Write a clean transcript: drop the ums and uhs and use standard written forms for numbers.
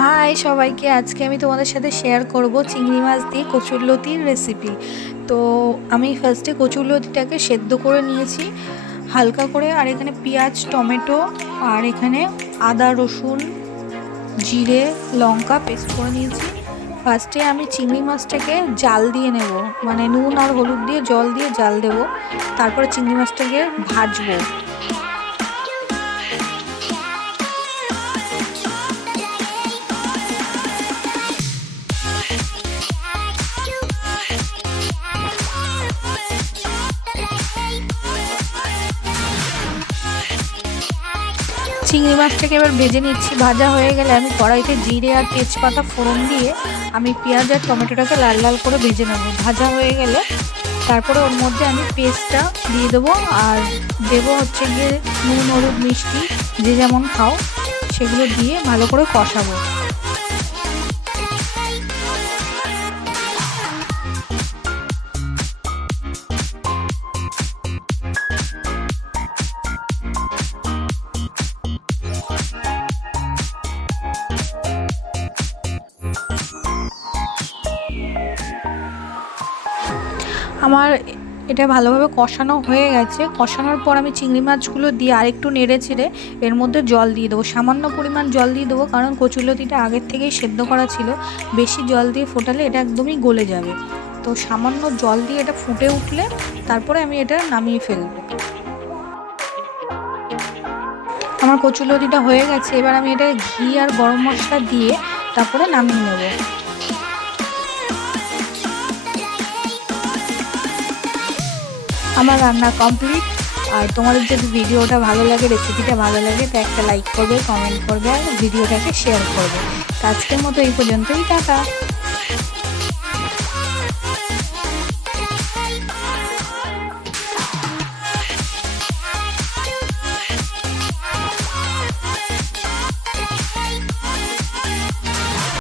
High সবাইকে, আজকে আমি তোমাদের সাথে শেয়ার করব চিংড়ি মাছ দিয়ে কচুরলতির রেসিপি। তো আমি ফার্স্টে কচুরলতিটাকে সেদ্ধ করে নিয়েছি হালকা করে, আর এখানে পেঁয়াজ, টমেটো আর এখানে আদা, রসুন, জিরে, লঙ্কা পেস্ট করে নিয়েছি। ফার্স্টে আমি চিংড়ি মাছটাকে জাল দিয়ে নেব, মানে নুন আর হলুদ দিয়ে জল দিয়ে জাল দেব। তারপরে চিংড়ি মাছটাকে ভাজবো। চিংড়ি মাছটাকে এবার ভেজে নিচ্ছি। ভাজা হয়ে গেলে আমি কড়াইতে জিরে আর তেজপাতা ফোড়ন দিয়ে আমি পেঁয়াজ আর টমেটোটাকে লাল লাল করে ভেজে নেব। ভাজা হয়ে গেলে তারপরে ওর মধ্যে আমি পেস্টটা দিয়ে দেবো, আর দেবো হচ্ছে গিয়ে নুন, হলুদ, মিষ্টি যে যেমন খাও সেগুলো দিয়ে ভালো করে কষাবো। আমার এটা ভালোভাবে কষানো হয়ে গেছে। কষানোর পর আমি চিংড়ি মাছগুলো দিয়ে আরেকটু নেড়ে ছেড়ে এর মধ্যে জল দিয়ে দেবো। সামান্য পরিমাণ জল দিয়ে দেবো, কারণ কচুরলতিটা আগের থেকেই সেদ্ধ করা ছিল। বেশি জল দিয়ে ফোটালে এটা একদমই গলে যাবে। তো সামান্য জল দিয়ে এটা ফুটে উঠলে তারপরে আমি এটা নামিয়ে ফেলবো। আমার কচুরলতিটা হয়ে গেছে। এবার আমি এটা ঘি আর গরম মশলা দিয়ে তারপরে নামিয়ে নেব। আমার রান্না কমপ্লিট। আর তোমাদের যদি ভিডিওটা ভালো লাগে, রেসিপিটা ভালো লাগে, তো একটা লাইক করবে, কমেন্ট করবে আর ভিডিওটাকে শেয়ার করবে। আজকের মতো এই পর্যন্তই, টাটা।